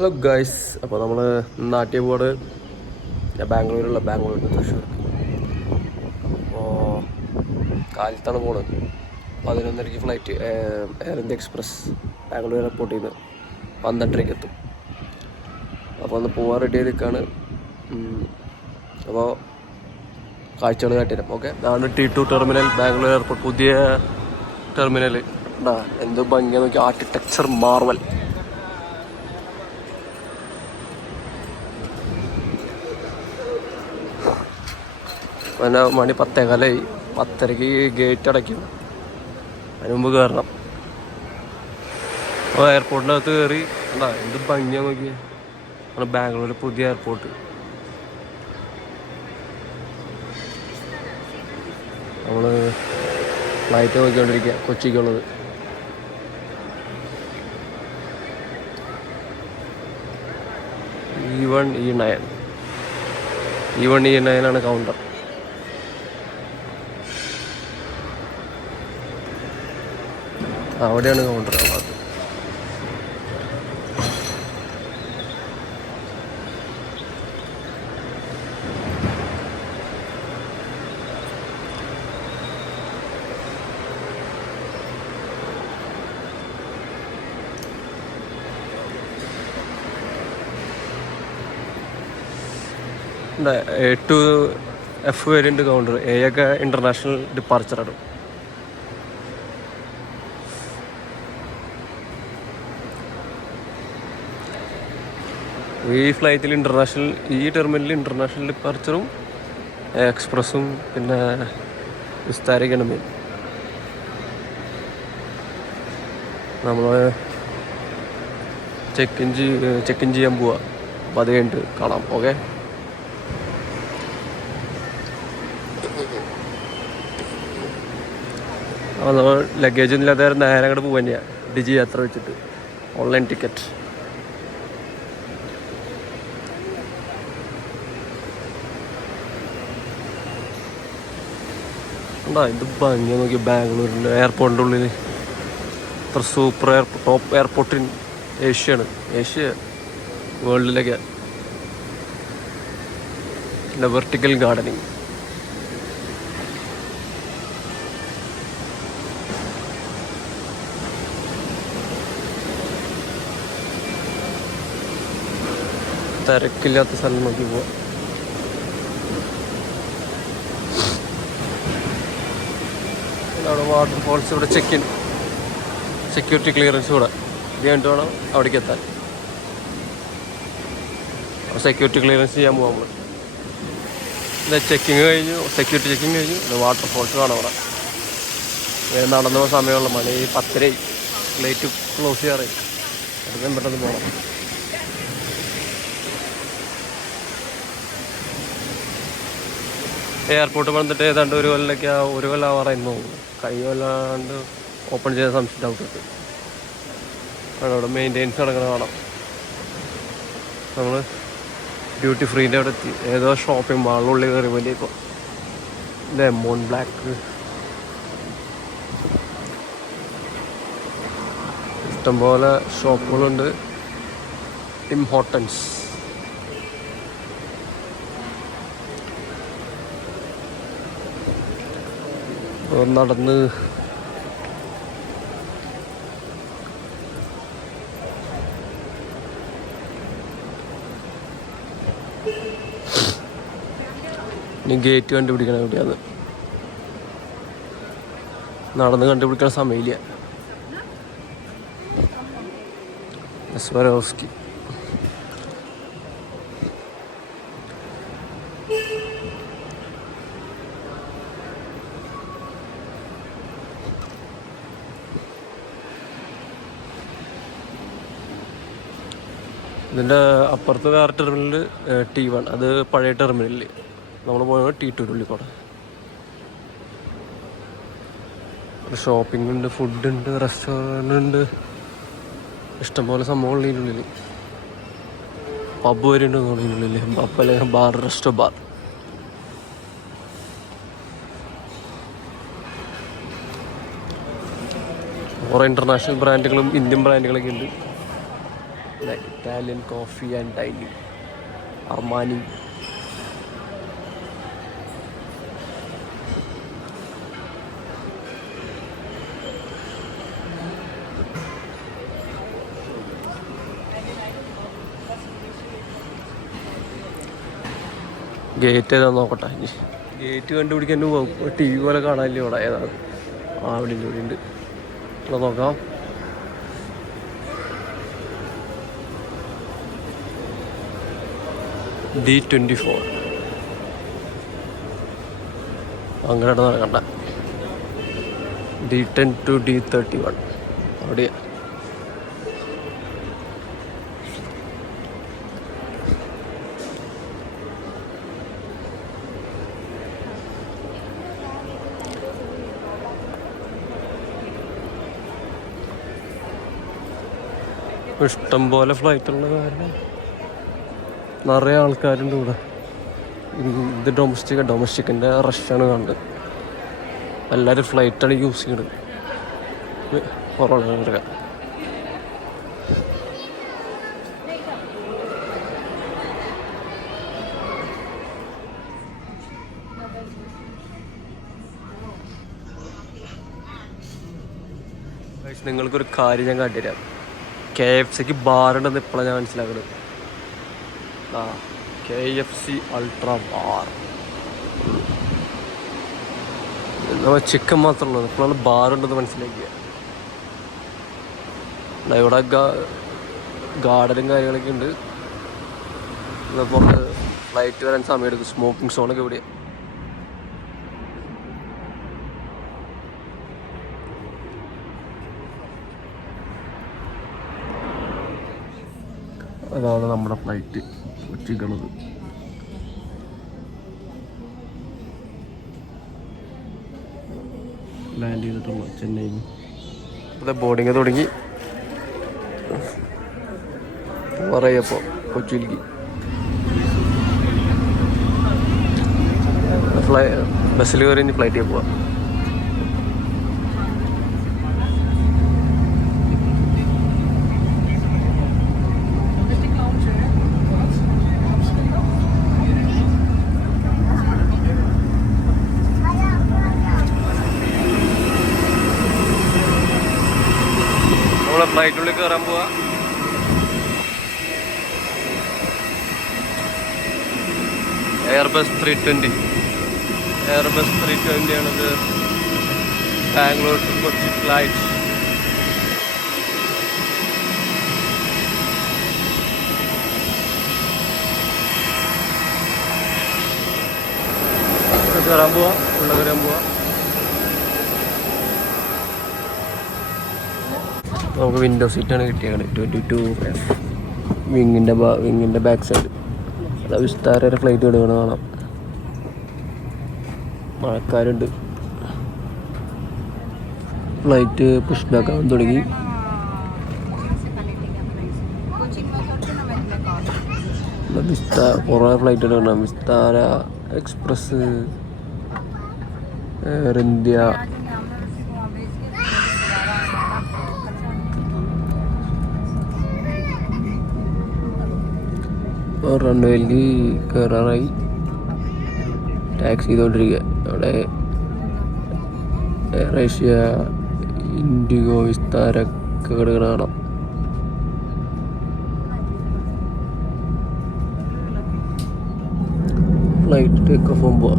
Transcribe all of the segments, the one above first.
Hello guys, അപ്പോൾ നമ്മൾ നാട്ടിൽ പോട് ബാംഗ്ലൂരിൽ നിന്ന് തൃശ്ശൂർക്ക്. അപ്പോൾ കാലത്താണ് പോണത്. 11:30 flight, air India express Bangalore എയർപോർട്ടിൽ നിന്ന് 12:30 എത്തും. അപ്പോൾ ഒന്ന് പോകാൻ റെഡി ആയി നിൽക്കുകയാണ്. അപ്പോൾ കാഴ്ചകൾ കാട്ടിത്തരാം. ഓക്കെ, ഇതാണ് T2 ടെർമിനൽ, ബാംഗ്ലൂർ എയർപോർട്ട്. പുതിയ ടെർമിനൽ എന്ത് ഭംഗിയാന്ന് നോക്കി, ആർക്കിടെക്ചർ മാർവൽ. പിന്നെ മണി 10:15, 10:30 ഗേറ്റ് അടയ്ക്കും. അതിന് മുമ്പ് കയറണം. അപ്പോൾ എയർപോർട്ടിനകത്ത് കയറി എന്ത് ഭംഗിയാന്ന് നോക്കി. ബാംഗ്ലൂരിലെ പുതിയ എയർപോർട്ട്. നമ്മൾ ഫ്ലൈറ്റ് നോക്കിക്കൊണ്ടിരിക്കുക, കൊച്ചിക്കുള്ളത്. E1, E9 ആണ് കൗണ്ടർ. അവിടെയാണ് കൗണ്ടർ. അത് A2F വേരിയൻ്റ് കൗണ്ടർ. ഒക്കെ ഇൻ്റർനാഷണൽ ഡിപ്പാർച്ചറാണ്. ഈ ഫ്ലൈറ്റിൽ ഈ ടെർമിനലിൽ ഇൻ്റർനാഷണൽ ഡിപ്പാർച്ചറും എക്സ്പ്രസ്സും പിന്നെ വിസ്താരയ്ക്കാണ് മെയിൻ. നമ്മൾ ചെക്ക് ഇൻ ചെയ്യാൻ പോവുക. അപ്പോൾ അത് കഴിഞ്ഞിട്ട് കാണാം. ഓക്കെ, അപ്പോൾ നമ്മൾ ലഗേജ് ഒന്നും ഇല്ലാതെ നേരെ അങ്ങോട്ട് പോകാൻ തന്നെയാണ്. ഡിജി യാത്ര വെച്ചിട്ട് ഓൺലൈൻ ടിക്കറ്റ്. ഇത് ഭംഗി നോക്കി. ബാംഗ്ലൂരിൻ്റെ എയർപോർട്ടിൻ്റെ ഉള്ളിൽ ഇത്ര super top airport in Asia വേൾഡിലൊക്കെ. Vertical gardening. തിരക്കില്ലാത്ത സ്ഥലം നോക്കി പോവാം. അവിടെ വാട്ടർഫോൾസ്, ഇവിടെ സെക്യൂരിറ്റി ക്ലിയറൻസ് കൂടെ. ഇത് കഴിഞ്ഞിട്ട് വേണം അവിടേക്ക് എത്താൻ. സെക്യൂരിറ്റി ക്ലിയറൻസ് ചെയ്യാൻ പോകാൻ നമ്മൾ. സെക്യൂരിറ്റി ചെക്കിങ് കഴിഞ്ഞു. വാട്ടർഫോൾസ് കാണാം അവിടെ. നടന്ന സമയമുള്ള മണി 10:30. Flight close ചെയ്യാറായി. പെട്ടെന്ന് പോകണം. എയർപോർട്ട് വന്നിട്ട് ഏതാണ്ട് ഒരു കൊല്ലം ആവാറായിരുന്നു. കഴിഞ്ഞ കൊല്ലാണ്ട് ഓപ്പൺ ചെയ്ത സംശയം ഡൗട്ട് കിട്ടും. അവിടെ മെയിൻ്റെനൻസ് നടക്കണ കാണാം. നമ്മൾ ഡ്യൂട്ടി ഫ്രീൻ്റെ അവിടെ എത്തി. ഏതോ ഷോപ്പിംഗ് മാളിനുള്ളിൽ കയറി വലിയപ്പോൾ ലെമോൺ ബ്ലാക്ക് ഇഷ്ടംപോലെ ഷോപ്പുകളുണ്ട്. Tim Hortons. നടന്ന് ഇനി ഗേറ്റ് കണ്ടുപിടിക്കണം. എവിടെയാന്ന് നടന്ന് കണ്ടുപിടിക്കാൻ സമയമില്ല. സ്വരോസ്കി. ഇതിൻ്റെ അപ്പുറത്ത് വേറെ ടെർമിനൽ T1, അത് പഴയ ടെർമിനലിൽ. നമ്മൾ പോയത് T2 ഉള്ളിൽ കൂടെ. ഷോപ്പിംഗ് ഉണ്ട്, ഫുഡുണ്ട്, റെസ്റ്റോറൻ്റ് ഉണ്ട്, ഇഷ്ടംപോലെ സംഭവങ്ങൾ ഇതിനുള്ളിൽ. പബ്ബ് വരെ ഉണ്ട് ഇതിനുള്ളിൽ. പബ്ബ് അല്ലെങ്കിൽ ബാർ, റെസ്റ്റോ ബാർ. കുറേ ഇൻ്റർനാഷണൽ ബ്രാൻഡുകളും ഇന്ത്യൻ ബ്രാൻഡുകളൊക്കെ ഉണ്ട്. Italian coffee and dining, Armani. Gate ഏതാ നോക്കട്ടെ. ഗേറ്റ് കണ്ടുപിടിക്കാൻ ടി വി പോലെ കാണാനില്ല ഇവിടെ. ഏതാണ്? അവിടെ ഉണ്ട്, ഇവിടെ ഉണ്ട്. ഇവിടെ നോക്കാം. D24 അങ്ങനെ നടക്കണ്ട. D10 to D31 അവിടെ. ഇഷ്ടം പോലെ ഫ്ലൈറ്റുള്ള കാരണം നിറയെ ആൾക്കാരുണ്ട് ഇവിടെ. ഇത് ഡൊമസ്റ്റിക്കിൻ്റെ റഷാണ് കാണുന്നത്. എല്ലാവരും ഫ്ലൈറ്റാണ് യൂസ് ചെയ്യുന്നത്. കുറവുള്ളവരൊക്കെ നിങ്ങൾക്കൊരു കാര്യം ഞാൻ കാട്ടിത്തരാം. KFCക്ക് ബാറുണ്ടെന്ന് ഇപ്പോഴാണ് ഞാൻ മനസ്സിലാക്കുന്നത്. KFC ultra bar. ചിക്കൻ മാത്രമുള്ളത്, ഇപ്പോഴാണ് ബാറുണ്ടെന്ന് മനസ്സിലാക്കിയ. ഇവിടെ ഗാർഡനും കാര്യങ്ങളൊക്കെ ഉണ്ട്. ഇപ്പോൾ ഫ്ലൈറ്റ് വരാൻ സമയമെടുക്കും. സ്മോക്കിംഗ് സോണൊക്കെ ഇവിടെ. അതാണ് നമ്മുടെ ഫ്ലൈറ്റ് കൊച്ചിക്കുള്ളത്. ലാൻഡ് ചെയ്തിട്ടുള്ള ചെന്നൈയിൽ. ഇവിടെ ബോർഡിങ് തുടങ്ങി. പറയപ്പോൾ കൊച്ചിയിലേക്ക് ബസ്സിൽ കയറി ഫ്ലൈറ്റിൽ പോവാം. ഫ്ലൈറ്റിനുള്ളിൽ കയറാൻ പോവാ. എയർബസ് 320 ആണിത്. Bangalore to Kochi flight. കയറാൻ പോവാ. ഉള്ള കയറാൻ പോവാ. നമുക്ക് വിൻഡോ സീറ്റാണ് കിട്ടിയത്. 22F വിങ്ങിൻ്റെ back side. അതാ വിസ്താര വരെ ഫ്ലൈറ്റ് കിടക്കണം കാണാം. മഴക്കാരുണ്ട്. ഫ്ലൈറ്റ് പുഷ് ബാക്ക് ആവാൻ തുടങ്ങി. കുറേ ഫ്ലൈറ്റുകൾ കാണാം. Vistara express, Air India. റൺവേയിൽ കയറാറായി. ടാക്സി ചെയ്തുകൊണ്ടിരിക്കുക. അവിടെ എയർ ഏഷ്യ, ഇൻഡിഗോ, വിസ്താരൊക്കെ കിടക്കണ കാണാം. ഫ്ലൈറ്റ് ടേക്ക് ഓഫ് പോകുമ്പോൾ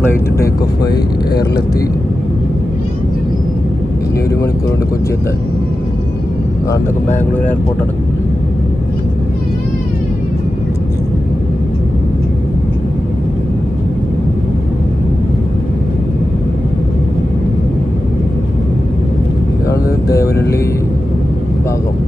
ഫ്ലൈറ്റ് ടേക്ക് ഓഫ് ആയി. എയറിലെത്തി. ഇനി 1 മണിക്കൂർ കൊണ്ട് കൊച്ചി എത്താൻ. അതൊക്കെ ബാംഗ്ലൂർ എയർപോർട്ടാണ്. ഇതാണ് ദേവനഹള്ളി ഭാഗം.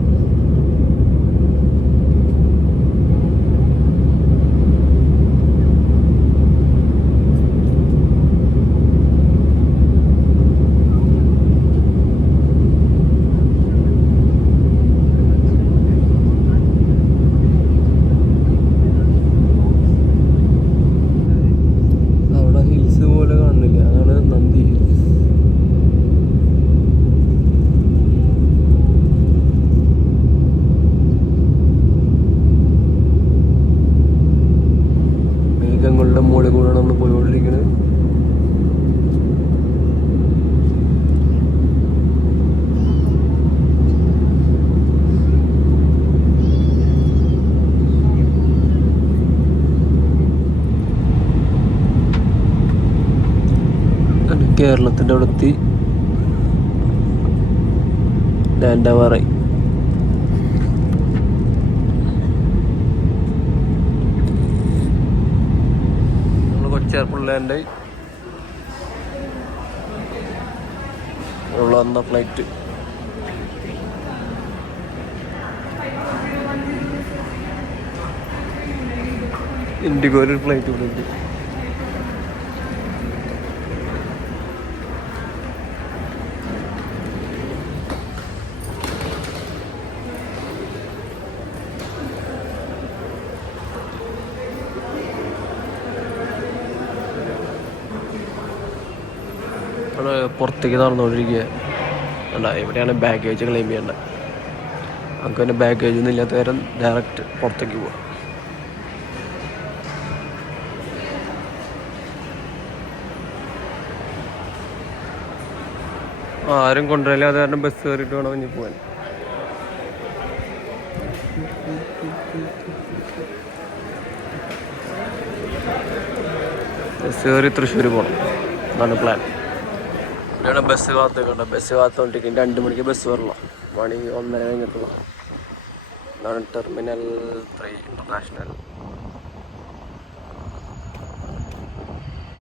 മുകളിൽ കൂടെ ഒന്ന് പോയിക്കൊണ്ടിരിക്കുന്നത്. കേരളത്തിൻ്റെ അവിടെ എത്തി. ലാൻഡാവാറായി. കൊച്ചി എയർപോർട്ട് ലാൻഡായി. വന്ന ഫ്ലൈറ്റ് ഇൻഡിഗോ ഒരു ഫ്ലൈറ്റ് ഇവിടെ ഉണ്ട്. പുറത്തേക്ക് നടന്നുകൊണ്ടിരിക്കുക. അല്ല, എവിടെയാണ് ബാഗേജ് ക്ലെയിം ചെയ്യേണ്ടത്. നമുക്ക് തന്നെ ബാഗേജ് ഒന്നും ഇല്ലാത്ത നേരം ഡയറക്റ്റ് പുറത്തേക്ക് പോവാം. ആരും കൊണ്ടുവരില്ല, അത് കാരണം ബസ് കയറിയിട്ട് വേണം ഇനി പോകാൻ. ബസ് കയറി തൃശ്ശൂർ പോകണം എന്നാണ് പ്ലാൻ. ഇവിടെ ബസ് കാത്തുകൊണ്ട് ബസ് കാത്തുകൊണ്ടിരിക്കും. 2 മണിക്ക് ബസ് വരണം. മണി 1:30 കഴിഞ്ഞിട്ടുള്ള. ഇതാണ് ടെർമിനൽ 3 ഇൻ്റർനാഷണൽ.